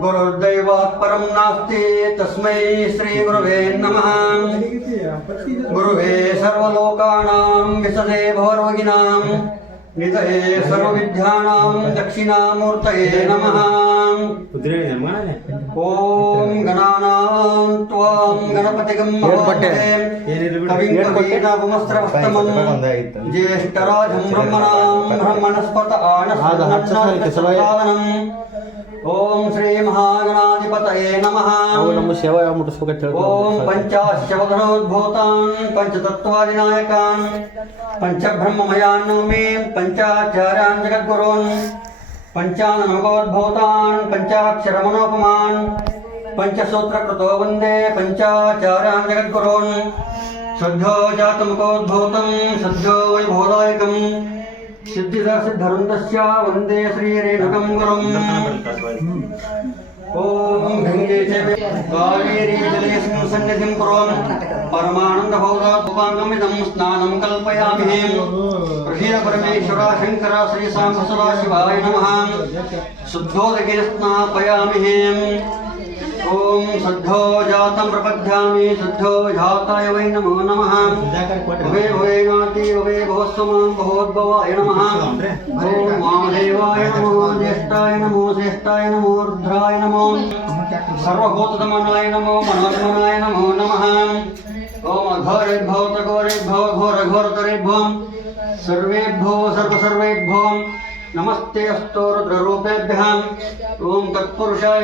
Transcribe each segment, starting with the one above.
गुरुर्दैवात् परं नास्ति तस्मै श्रीगुरवे नमः। गुरुवे सर्वलोकानां विशदे भवरोगिणां नितये सर्वविद्यानां दक्षिणामूर्तये नमः। ॐ गणानां त्वां गणपतिगं कविं कवीनापमस्त्रवस्तमं ज्येष्ठराजं ब्रह्मणां ब्रह्मणस्पत आनस्पन्नन्नादिकसंसादनम् ॐ श्रीमहागणाधिपतये नमः ಅವು ನಮ್ಮ ಸೇವಾ ಯಾವ ಮುಟ್ಟಿಸ್ಬೇಕಂತ ॐ ಹೇಳ್ತಾರೆ पञ्चाश्चवधनोद्भूतान् पञ्चतत्त्वादिनायकान् पञ्चब्रह्ममयान् नौमि पञ्चाचार्यान् जगद्गुरून् पञ्चाननमकोद्भूतान् पञ्चाक्षरमनोपमान् पञ्चसूत्रकृतो वन्दे पञ्चाचार्यान् जगद्गुरून् शुद्धो जातमुखोद्भूतं शुद्धो वैभोदायकम् सिद्धिदसिद्धरुन्दस्य वंदे श्रीरेणुकं गुरुम्। ॐ गङ्गे च कावेरीजलेस्मिन् सन्निधिं कुर्वन्। परमानन्दभौरात्मकाङ्गमिदं स्नानं कल्पयामि। प्रसीद परमेश्वर शङ्कर श्रीसाम्ब सदाशिवाय नमः। शुद्धोदके स्नापयामि। ॐ शुद्धो जातं प्रपद्यामि शुद्धो जाताय वै नमो नमः। भवे भवे नाति भवे भवस्वमां भवोद्भवाय नमः। ॐ वामदेवाय नमो, ज्येष्ठाय नमो श्रेष्ठाय नमो, रुद्राय नमो। सर्वभूतदमनाय नमो मनोन्मनाय नमो नमः। ॐ अघोरेभ्यो, तघोरेभ्यो, घोरघोरतरेभ्यो। सर्वेभ्यो, सर्वसर्वेभ्यो। नमस्ते अस्तु रुद्ररूपेभ्यः ॐ तत्पुरुषाय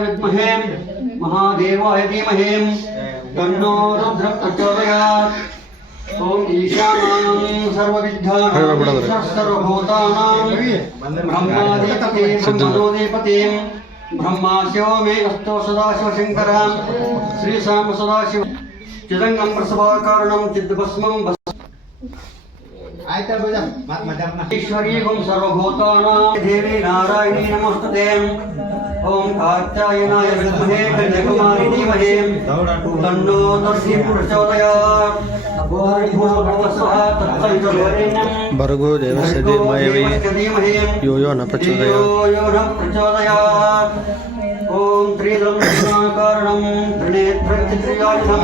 महादेवाय धीमहि। तन्नो रुद्र प्रचोदयात् ॐ ईशानां सर्वभूतानां ब्रह्माधिपते ब्रह्मणोधिपते ब्रह्मा शिवो मे अस्तो सदाशिवशङ्करः। श्रीसाम सदाशिव चिदङ्गं प्रसभाकारणं चिद्भस्मं भस् ईश्वरी गुं सर्वभूतानां देवी नारायणी नमस्तुते ॐ कात्यायनाय विद्महे कन्याकुमारी धीमहि तन्नो दर्शी प्रचोदयात् ॐ भूर्भुवस्वः तत्सवितुर्वरेण्यं ಭರ್ಗೋ ದೇವಸ್ಯ ಧೀಮಹಿ धीमहि ಯೋ ಯೋ ನ ಪ್ರಚೋದಯಾತ್. यो यो न प्रचोदयात् ॐ त्रिदलं गुणाकारणं त्रिनेत्रं चित्रियायुधं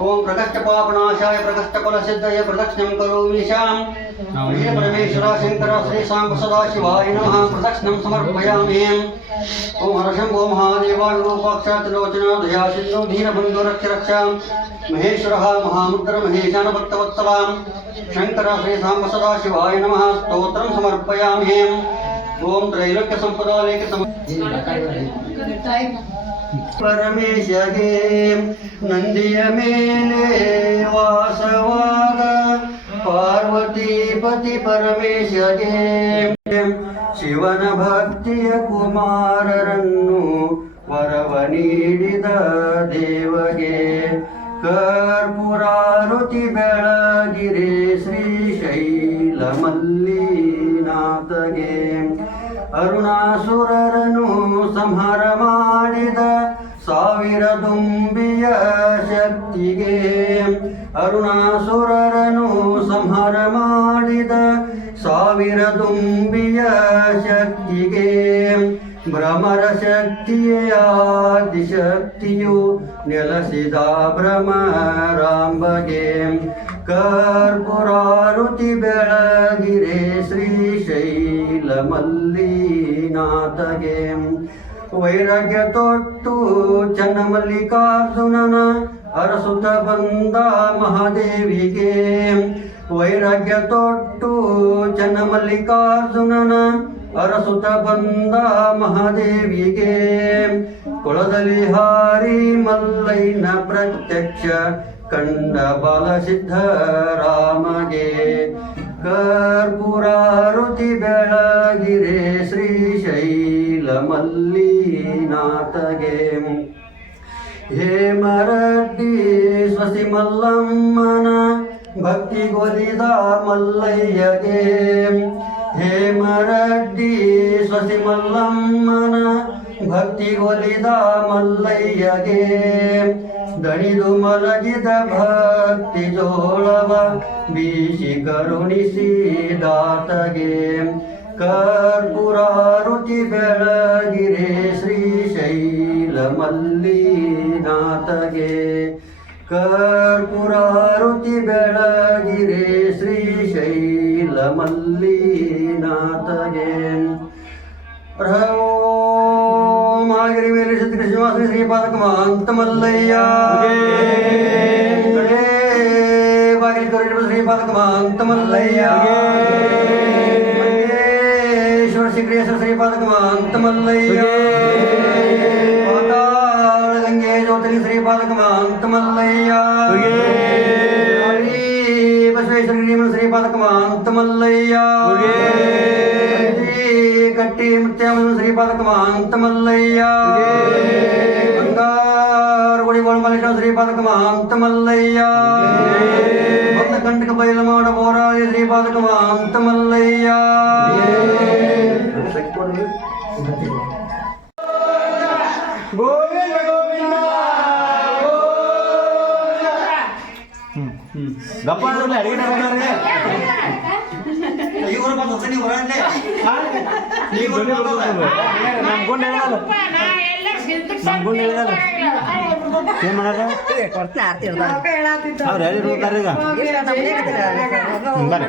ओम प्रकट पापनाशाय प्रकट कुल सिद्धय प्रदक्षिणं करोमीशाम् श्री परमेश्वर शंकर श्री सांब सदाशिवाय नमः। प्रदक्षिणं समर्पयामि। ओम हरशंभो महादेवाय रूपाक्षातिलोचना दया सिन्धु धीरबन्धु रक्ष रक्षा महेश्वरः महामुद्र महेशान भक्तवत्सलां शंकर श्री सांब सदाशिवाय नमः। स्तोत्रं समर्पयामि। ओम त्रैलोक्य संपदा लेख सम ಪರಮೇಶಗೆ ನಂದಿಯ ಮೇಲೆ ವಾಸವಾದ ಪಾರ್ವತಿ ಪತಿ ಪರಮೇಶಗೆ ಶಿವನ ಭಕ್ತಿಯ ಕುಮಾರರನ್ನು ವರವ ನೀಡಿದ ದೇವಗೆ ಕರ್ಪುರಾರುತಿ ಬೆಳಗಿರೆ. ಅರುಣಾಸುರರನು ಸಂಹಾರ ಮಾಡಿದ ಸಾವಿರ ದುಂಬಿಯ ಶಕ್ತಿಗೆ ಅರುಣಾಸುರರನು ಸಂಹಾರ ಮಾಡಿದ ಸಾವಿರ ದುಂಬಿಯ ಶಕ್ತಿಗೆ ಭ್ರಮರ ಶಕ್ತಿಯ ಆದಿಶಕ್ತಿಯು ನೆಲೆಸಿದ ಭ್ರಮರಾಂಬಗೆ. ಕರ್ಪುರಾರುತಿ ಬೆಳಗಿರೆ ಶ್ರೀಶೈಲ ಮಲ್ಲಿನಾಥಗೆ ವೈರಾಗ್ಯ ತೊಟ್ಟು ಚನ್ನಮಲ್ಲಿಕಾರ್ಜುನನ ಅರಸುತ ಬಂದ ಮಹಾದೇವಿಗೆ. ವೈರಾಗ್ಯ ತೊಟ್ಟು ಚನ್ನಮಲ್ಲಿಕಾರ್ಜುನನ ಅರಸುತ ಬಂದ ಮಹಾದೇವಿಗೆ. ಕುಳದಲ್ಲಿ ಹಾರಿ ಮಲ್ಲೈನ ಪ್ರತ್ಯಕ್ಷ ಕಂಡ ಬಲಸಿದ್ಧರಾಮಗೆ ಕರ್ಪುರಾರುತಿ ಬೆಳಗಿರೆ ಶ್ರೀಶೈಲ ಹೇ ಮರಡ್ಡಿ ಸ್ವಸಿ ಮಲ್ಲಮ್ಮನ ಭಕ್ತಿ ಗೊಲಿದ ಮಲ್ಲಯ್ಯಗೆ. ಹೇಮರಡ್ಡಿ ಸ್ವಸಿ ಮಲ್ಲಮ್ಮನ ಭಕ್ತಿ ಗೊಲಿದ ಮಲ್ಲಯ್ಯಗೆ. ದಣಿದು ಮಲಗಿದ ಭಕ್ತಿ ಜೋಳವ ಬೀಸಿ ಕರುಣಿಸಿ ದಾತಗೆ. ಕರ್ಪುರಾರುತಿ ಬೆಳಗಿರೆ ಶ್ರೀಶೈಲ ಮಲ್ಲಿನಾಥಗೆ ಕರ್ಪುರಾರುತಿ ಬೆಳಗಿರೆ ಶ್ರೀಶೈಲ ಮಲ್ಲಿನಾಥಗೆ ಓಂ ಆಗಿರಿ ਵਾਸੇ ਸ੍ਰੀ ਭਗਵਾਨਤ ਮੱਲਈਆ ਜੈ ਵਾਹਿਗੁਰੂ ਸ੍ਰੀ ਭਗਵਾਨਤ ਮੱਲਈਆ ਜੈ ਈਸ਼ਵਰ ਸ੍ਰੀ ਕ੍ਰਿਸ਼ਨ ਸ੍ਰੀ ਭਗਵਾਨਤ ਮੱਲਈਆ ਪਾਤਾਲ ਮੱਲਈਆ ਜੈ ਹਰੀ ਬਸਵੇਸ਼ਰ ਨੀਮ ਸ੍ਰੀ ਭਗਵਾਨਤ ਮੱਲਈਆ ਜੈ ਕੱਟੀ ಗೋಳಮಲ್ಲೇಶ್ವರ ಶ್ರೀಪಾದಕ ಮಹಾಂತ ಮಲ್ಲಯ್ಯ ಬಂದ ಕಂಟಕ ಬಯಲು ಮಾಡ ಬೋರಾಳಿ ಶ್ರೀಪಾದಕ ಮಹಾಂತ ಮಲ್ಲಯ್ಯ ಗೋವಿಂದ ಗೋವಿಂದ. ಗಪ್ಪ ಅಡಿಗೆ ಇವರು ಬಂದ ನೀವು ಬರಂದೆ ನಮ್ಗೊಂಡು ಹೇಳಲ್ಲ. ನಮ್ಗೊಂಡು ಹೇಳಲ್ಲ. ಏನು ಮಾಡೋದು? ಅವ್ರು ಎಲ್ಲಿ ಹೋಗ್ತಾರೆ ಈಗ? ಬರ್ರಿ.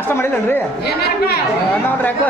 ನಾಷ್ಟ ಮಾಡಿಲ್ಲನ್ರಿ? ನೋಡ್ರಿ ಯಾಕೋ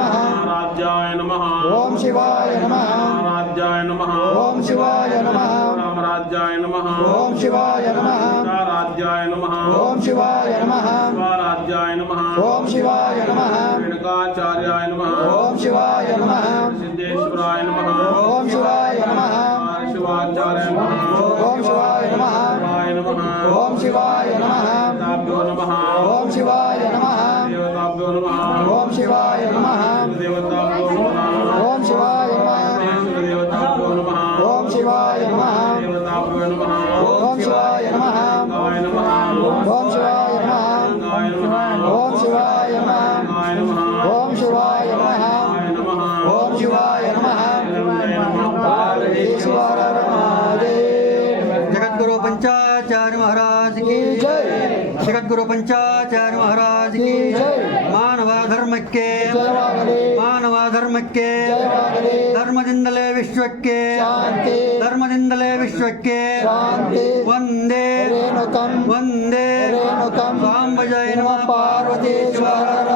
नमः राजाय नमः। ओम शिवाय नमः। राजाय नमः। ओम शिवाय नमः। रामराज्याय राजाय नमः। ओम शिवाय नमः। राजाय नमः। ओम शिवाय नमः। राजाय नमः। ओम शिवाय नमः। रेणुकाचार्याय नमः। ओम शिवाय ವಿಶ್ವಕ್ಕೆ ಶಾಂತಿ ಧರ್ಮದಿಂದಲೇ ವಿಶ್ವಕ್ಕೆ ಶಾಂತಿ ಒಂದೇ ರೇಣುಕಂ ಒಂದೇ ರೇಣುಕಂ ಸಾಂಬ ಜಯ ನಮ ನಮಃ ಪಾರ್ವತೀಶ್ವರ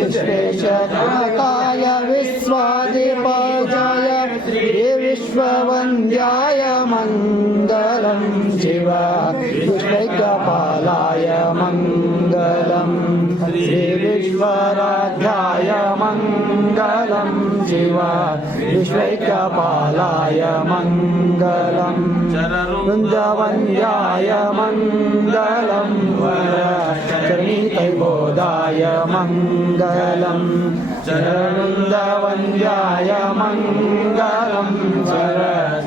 विश्वेशकाय विश्वादिपजाय श्री विश्ववन्द्याय मङ्गलं शिव विश्वैकपालाय मङ्गलं श्री विश्वराध्याय मङ्गलं शिव विश्वैकपालाय मङ्गलम् वृन्दवन्द्याय मङ्गलं वर चरणीतैबोधाय मङ्गलं चरणवन्द्याय मङ्गलं चर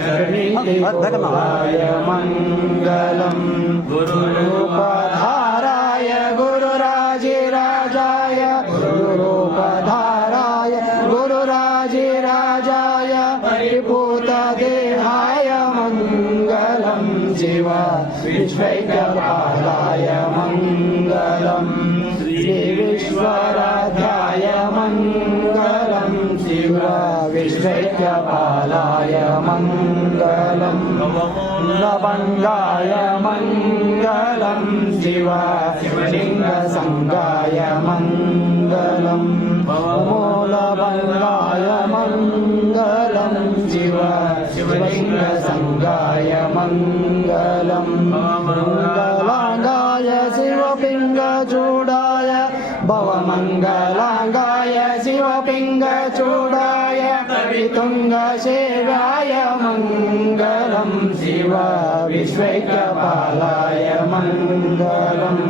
चरणीतैबोधाय मङ्गलं गुरुपधाराय विश्वैकपालाय मङ्गलं लवङ्गाय मङ्गलं शिव लिङ्गसङ्गाय मङ्गलं मूलभङ्गाय मङ्गलं शिव शिवलिङ्गसङ्गाय मङ्गलं मङ्गलाङ्गाय शिवपिङ्गचूडाय भवमङ्गलाङ्गाय शिवपिङ्गचूडाय कवितुङ्गसेवाय मङ्गलं शिव विश्वैकपालाय मङ्गलं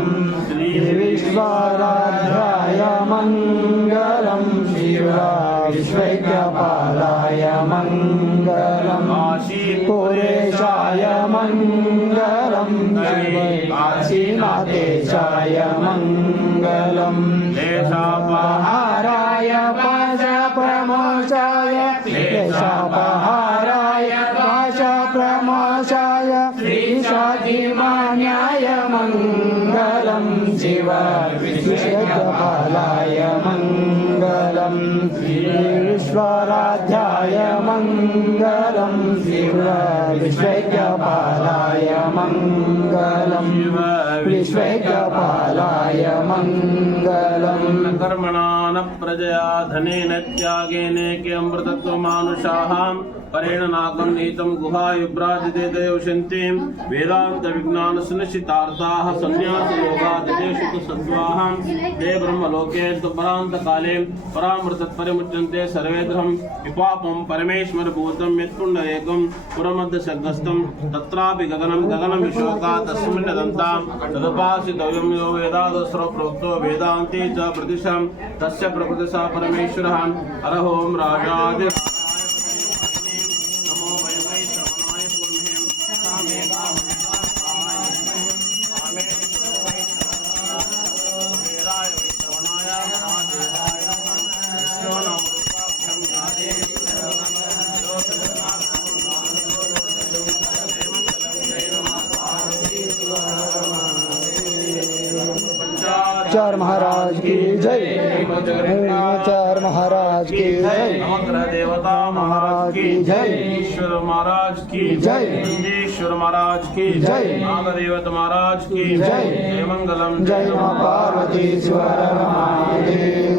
कर्मणा न प्रजया धनेन त्यागेन किमृतत्वमानुषाः परेण नाकं नीतं गुहायुभ्राजिदेदयोषन्तीं वेदान्तविज्ञानसुनिश्चितार्थाः सन्न्यासयोगादिदेषु तु सत्त्वाः ते ब्रह्मलोके तु परान्तकाले परामृतत्परिमुच्यन्ते सर्वेद्रहं विपापं परमेश्वरभूतं यत्पुण्डरेकं पुरमध्यसर्गस्थं तत्रापि गगनं गगनविशोका तस्मिन् दन्तां तदुपासितव्यं यो वेदादस्रो प्रोक्तो वेदान्ते च प्रतिशं तस्य प्रकृतिसा परमेश्वरः हर ओं राजादि हेमचार महाराज की जय। हेमचार महाराज की जय। देवता महाराज की जय। ईश्वर महाराज की जय। ईश्वर महाराज की जय। नागदेवत महाराज की जय। जय। मंगलम जय। माँ पार्वती स्वर महादेव।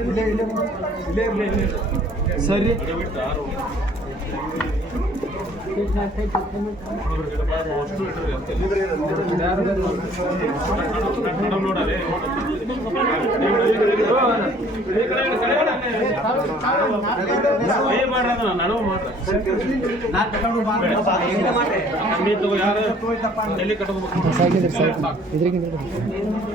ಇಲ್ಲ ಇಲ್ಲ ಇಲ್ಲ ಇಲ್ಲ ಸರಿ ನಡುವ ಮಾಡ್ರಿ. ನೀ ತಗೋ, ಯಾರು ಎಲ್ಲಿ ಕಟ್ಬೇಕು ಆ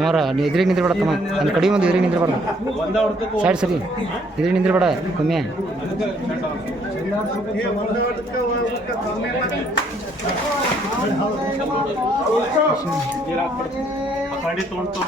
ಮಾರ ನೀ ಎದುರಿಗೆ ನಿಂದ್ರಬೇಡ ತಮ್ಮ ಅಲ್ಲಿ ಕಡಿಮೆ ಒಂದು ಎದುರಿಗೆ ನಿಂದ್ರಬೇಡ ಒಂದ ಹೊಡ್ತಕ್ಕೆ ಸೈಡ್ ಸರಿ ಎದುರಿಗೆ ನಿಂದ್ರಬೇಡ ಕಮ್ಮಿ ಕಡಿ ತೊಗೊಂಡು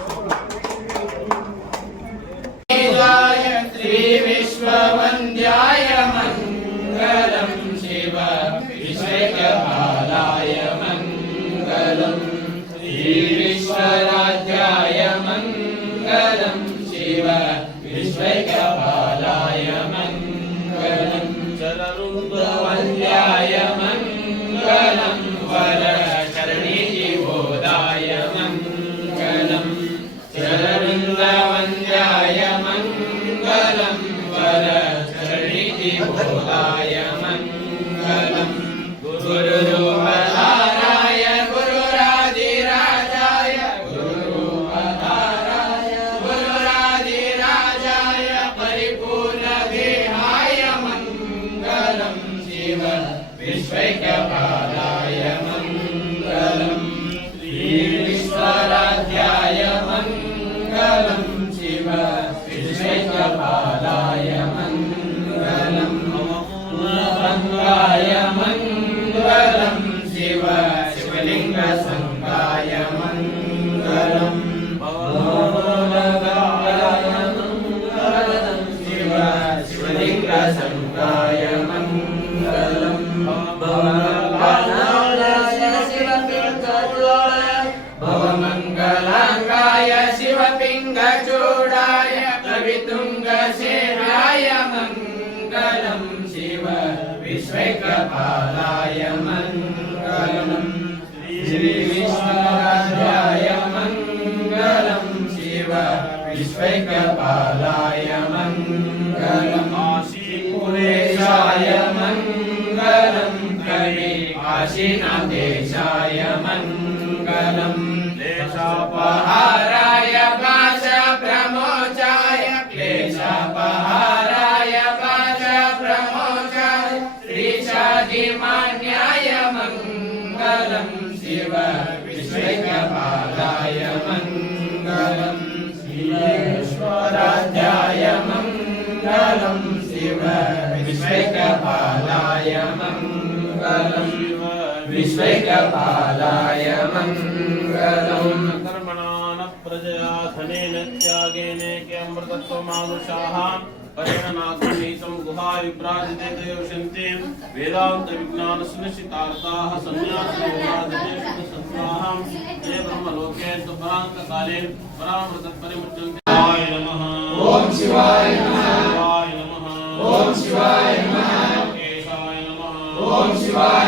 भवमङ्गलाङ्गाय शिवपिङ्गचूडाय कवितुङ्गसेनाय मङ्गलं शिव विश्वैकपालाय मङ्गलम्। श्रीविष्णुराजाय मङ्गलं शिव विश्वैकपालाय मङ्गलम्। आशीपुरेशाय मङ्गलं कवि आशिनादेशाय मङ्गलम् देशापहाराय पाशप्रमोचाय क्लेशापहाराय पाशप्रमोचाय श्रीशादिमान्याय मङ्गलं शिव। विश्वैकपालाय मङ्गलम् श्रीश्वराध्याय मङ्गलं शिव। विश्वैकपालाय मङ्गलम् विश्वैकपालाय मङ्गलम् कर्मणान प्रजया धनेन त्यागेन केऽमृतत्वमानुषाः परिणनाथनीतं गुहाविप्राजितेतयोषन्ते वेदान्तविज्ञानसुनिश्चितार्थाः सन्न्यासयोगादिशुद्धसन्ताः ये ब्रह्मलोके परान्तकाले परामृतपरिमुच्यन्ते शिवाय नमः ॐ शिवाय नमः। शिवाय नमः। ॐ शिवाय नमः। ॐ शिवाय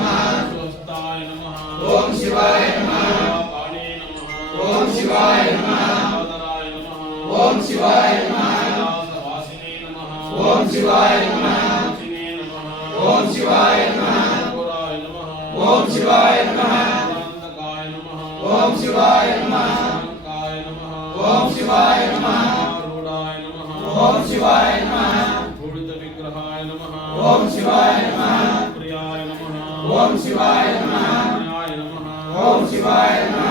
శివాయ నమః ఓం శివాయ నమః ఓం శివాయ నమః ఓం శివాయ నమః ఓం శివాయ నమః ఓం శివాయ నమః ఓం శివాయ నమః ఓం శివాయ నమః విగ్రహాయ నమః ఓం శివాయ నమః ఓం శివాయ నమః ఓం శివాయ నమః.